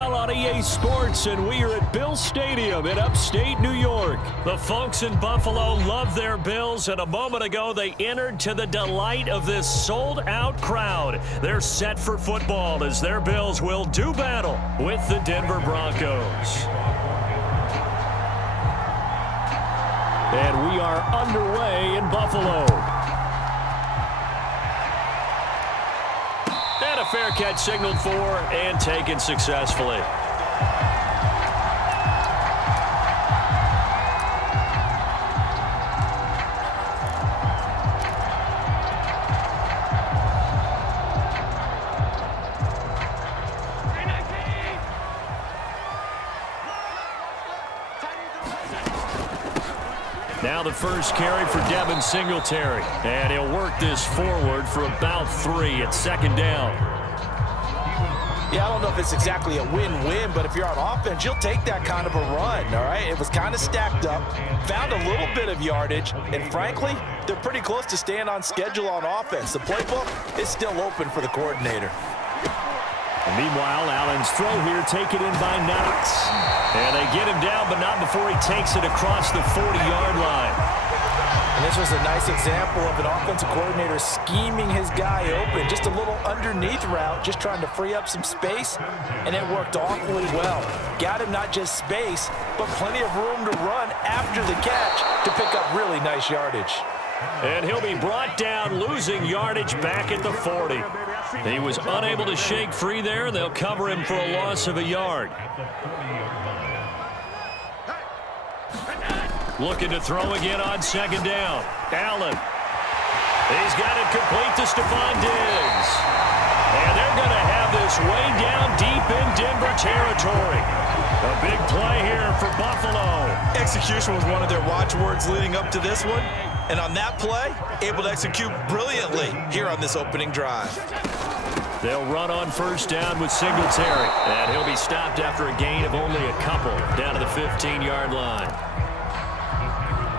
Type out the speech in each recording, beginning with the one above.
On EA Sports, and we are at Bills Stadium in upstate New York. The folks in Buffalo love their Bills, and a moment ago they entered to the delight of this sold-out crowd. They're set for football as their Bills will do battle with the Denver Broncos. And we are underway in Buffalo. And a fair catch signaled for and taken successfully. Now the first carry for Devin Singletary. And he'll work this forward for about 3 at second down. Yeah, I don't know if it's exactly a win-win, but if you're on offense, you'll take that kind of a run, all right? It was kind of stacked up, found a little bit of yardage, and frankly, they're pretty close to staying on schedule on offense. The playbook is still open for the coordinator. And meanwhile, Allen's throw here taken in by Knox. And they get him down, but not before he takes it across the 40-yard line. And this was a nice example of an offensive coordinator scheming his guy open. Just a little underneath route, just trying to free up some space, and it worked awfully well. Got him not just space, but plenty of room to run after the catch to pick up really nice yardage. And he'll be brought down, losing yardage back at the 40. He was unable to shake free there, and they'll cover him for a loss of a yard. Looking to throw again on second down. Allen. He's got it complete to Stephon Diggs. And they're going to have this way down deep in Denver territory. A big play here for Buffalo. Execution was one of their watchwords leading up to this one. And on that play, able to execute brilliantly here on this opening drive. They'll run on first down with Singletary. And he'll be stopped after a gain of only a couple down to the 15-yard line.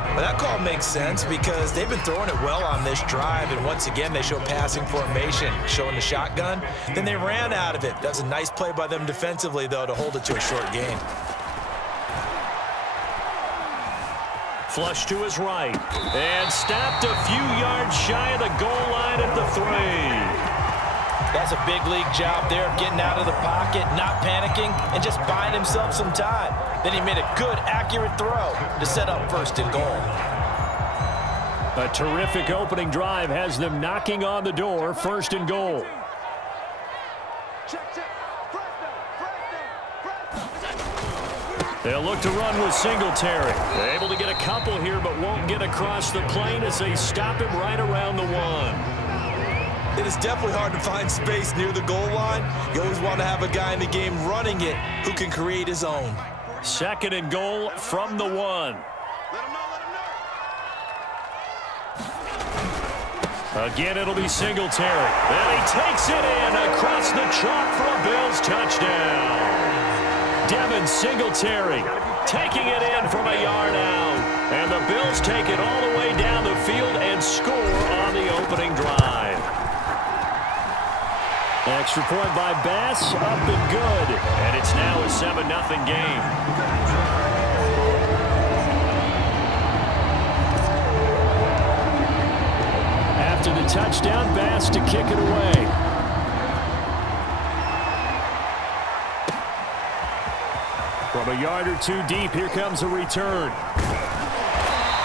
Well, that call makes sense because they've been throwing it well on this drive, and once again they show passing formation, showing the shotgun. Then they ran out of it. That's a nice play by them defensively, though, to hold it to a short gain. Flush to his right, and stopped a few yards shy of the goal line at the 3. That's a big league job there of getting out of the pocket, not panicking, and just buying himself some time. Then he made a good, accurate throw to set up first and goal. A terrific opening drive has them knocking on the door, first and goal. They'll look to run with Singletary. They're able to get a couple here, but won't get across the plane as they stop him right around the 1. It is definitely hard to find space near the goal line. You always want to have a guy in the game running it who can create his own. Second and goal from the 1. Again, it'll be Singletary. And he takes it in across the chalk for a Bills touchdown. Devin Singletary taking it in from a yard out. And the Bills take it all the way down the field and score on the opening drive. Extra point by Bass, up and good. And it's now a 7-0 game. After the touchdown, Bass to kick it away. From a yard or two deep, here comes a return.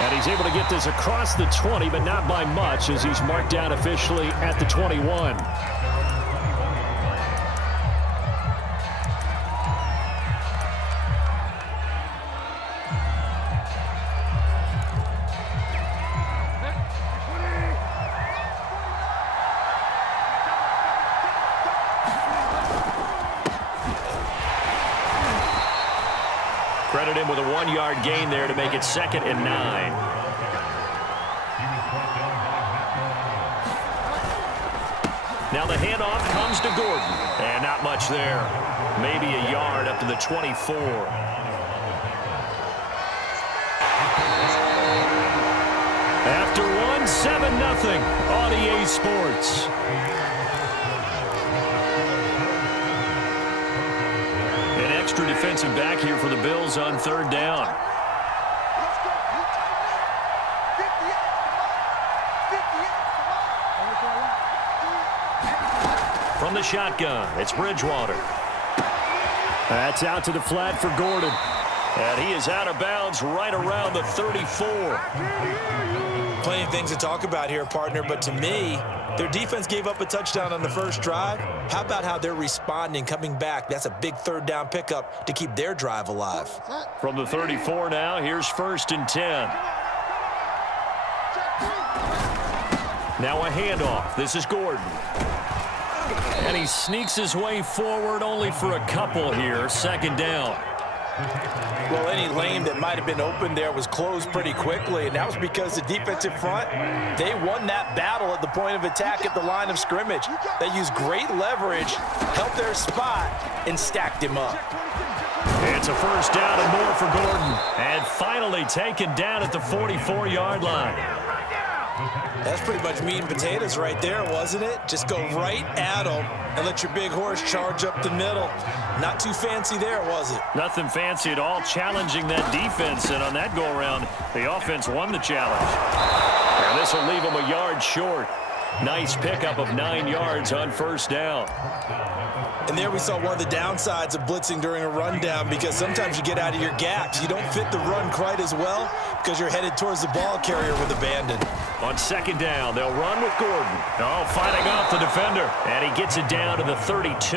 And he's able to get this across the 20, but not by much as he's marked down officially at the 21. Credit him with a 1-yard gain there to make it 2nd and 9. Now the handoff comes to Gordon. And not much there. Maybe a yard up to the 24. After one, 7-0 on EA Sports. extra defensive back here for the Bills on third down. From the shotgun, it's Bridgewater. That's out to the flat for Gordon. And he is out of bounds right around the 34. Plenty of things to talk about here, partner, but to me, their defense gave up a touchdown on the first drive. How about how they're responding, coming back? That's a big third down pickup to keep their drive alive. From the 34 now, here's 1st and 10. Now a handoff. This is Gordon. And he sneaks his way forward only for a couple here. 2nd down. Well, any lane that might have been open there was closed pretty quickly, and that was because the defensive front, they won that battle at the point of attack at the line of scrimmage. They used great leverage, held their spot, and stacked him up. It's a 1st down and more for Gordon. And finally taken down at the 44-yard line. That's pretty much meat and potatoes right there, wasn't it? Just go right at them and let your big horse charge up the middle. Not too fancy there, was it? Nothing fancy at all, challenging that defense. And on that go-around, the offense won the challenge. And this will leave them a yard short. Nice pickup of 9 yards on 1st down. And there we saw one of the downsides of blitzing during a rundown, because sometimes you get out of your gaps. You don't fit the run quite as well because you're headed towards the ball carrier with abandon. On 2nd down, they'll run with Gordon. Oh, fighting off the defender. And he gets it down to the 32.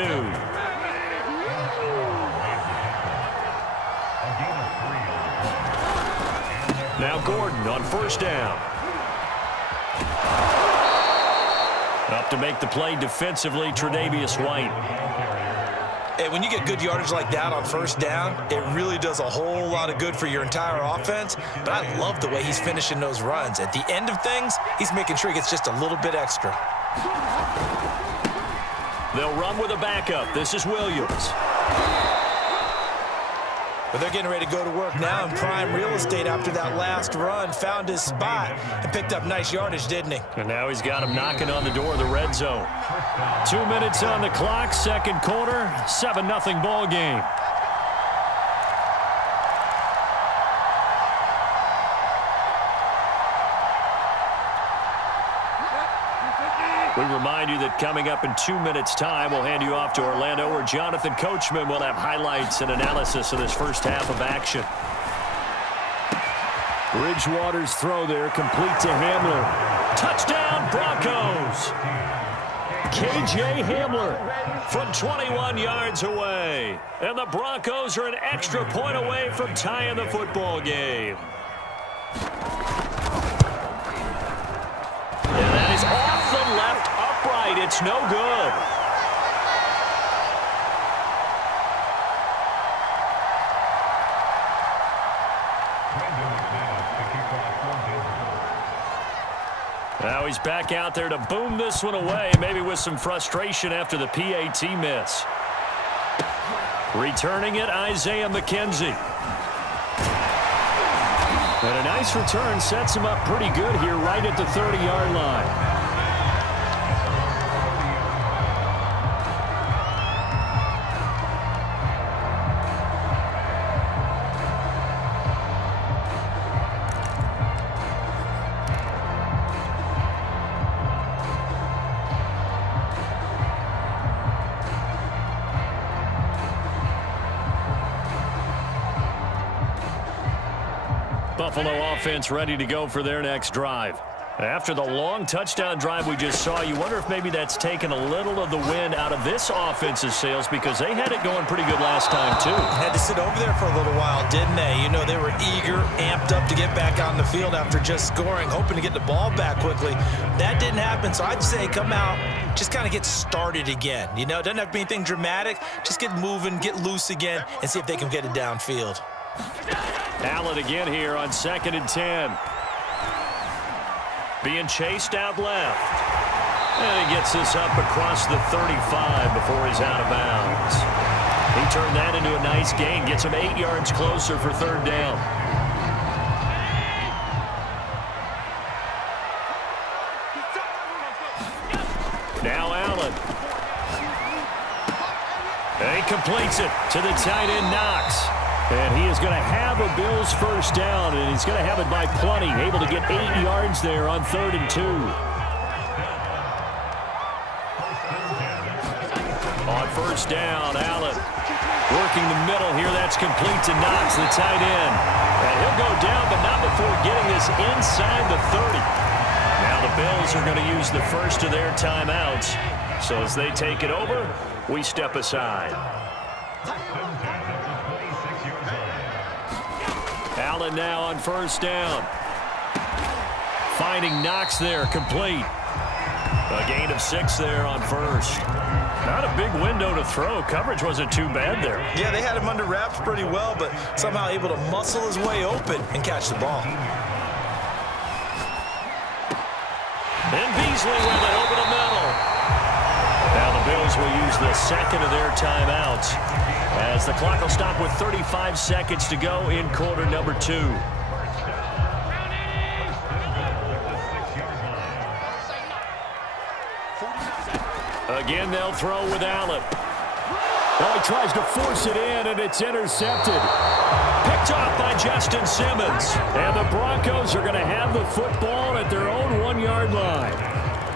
Now Gordon on 1st down. Up to make the play defensively, Tre'Davious White. Hey, when you get good yardage like that on 1st down, it really does a whole lot of good for your entire offense. But I love the way he's finishing those runs. At the end of things, he's making sure he gets just a little bit extra. They'll run with a backup. This is Williams. But they're getting ready to go to work now in prime real estate after that last run. Found his spot and picked up nice yardage, didn't he? And now he's got him knocking on the door of the red zone. 2 minutes on the clock, 2nd quarter, 7-0 ball game. We remind you that coming up in 2 minutes' time, we'll hand you off to Orlando, where Jonathan Coachman will have highlights and analysis of this first half of action. Bridgewater's throw there, complete to Hamler. Touchdown, Broncos! K.J. Hamler from 21 yards away. And the Broncos are an extra point away from tying the football game. And that is off the left upright. It's no good. Now he's back out there to boom this one away, maybe with some frustration after the PAT miss. Returning it, Isaiah McKenzie. And a nice return sets him up pretty good here right at the 30-yard line. Buffalo offense ready to go for their next drive. After the long touchdown drive we just saw, you wonder if maybe that's taken a little of the wind out of this offense's sails, because they had it going pretty good last time, too. Had to sit over there for a little while, didn't they? You know, they were eager, amped up to get back on the field after just scoring, hoping to get the ball back quickly. That didn't happen, so I'd say come out, just kind of get started again. You know, it doesn't have to be anything dramatic. Just get moving, get loose again, and see if they can get it downfield. Allen again here on 2nd and 10. Being chased out left. And he gets this up across the 35 before he's out of bounds. He turned that into a nice gain. Gets him 8 yards closer for 3rd down. Now Allen. And he completes it to the tight end, Knox. And he is going to have a Bills first down, and he's going to have it by plenty, able to get 8 yards there on 3rd and 2. On first down, Allen working the middle here. That's complete to Knox, the tight end. And he'll go down, but not before getting this inside the 30. Now the Bills are going to use the first of their timeouts. So as they take it over, we step aside. Allen now on first down. Finding Knox there, complete. A gain of 6 there on first. Not a big window to throw. Coverage wasn't too bad there. Yeah, they had him under wraps pretty well, but somehow able to muscle his way open and catch the ball. And Beasley with it over the middle. Now the Bills will use the second of their timeouts as the clock will stop with 35 seconds to go in quarter number 2. Again, they'll throw with Allen. Well, he tries to force it in, and it's intercepted. Picked off by Justin Simmons. And the Broncos are going to have the football at their own 1-yard line.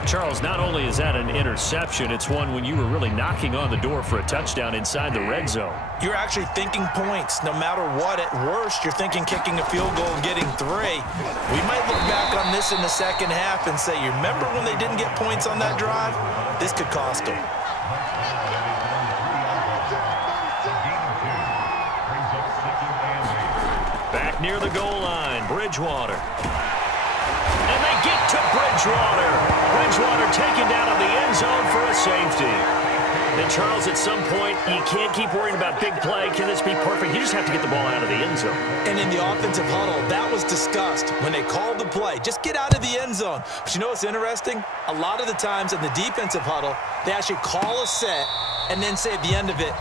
Charles, not only is that an interception, it's one when you were really knocking on the door for a touchdown inside the red zone. You're actually thinking points. No matter what, at worst, you're thinking kicking a field goal and getting 3. We might look back on this in the second half and say, you remember when they didn't get points on that drive? This could cost them. Back near the goal line, Bridgewater. And they get to Bridgewater. Bridgewater taken down on the end zone for a safety. And Charles, at some point, you can't keep worrying about big play. Can this be perfect? You just have to get the ball out of the end zone. And in the offensive huddle, that was discussed when they called the play. Just get out of the end zone. But you know what's interesting? A lot of the times in the defensive huddle, they actually call a set and then say at the end of it,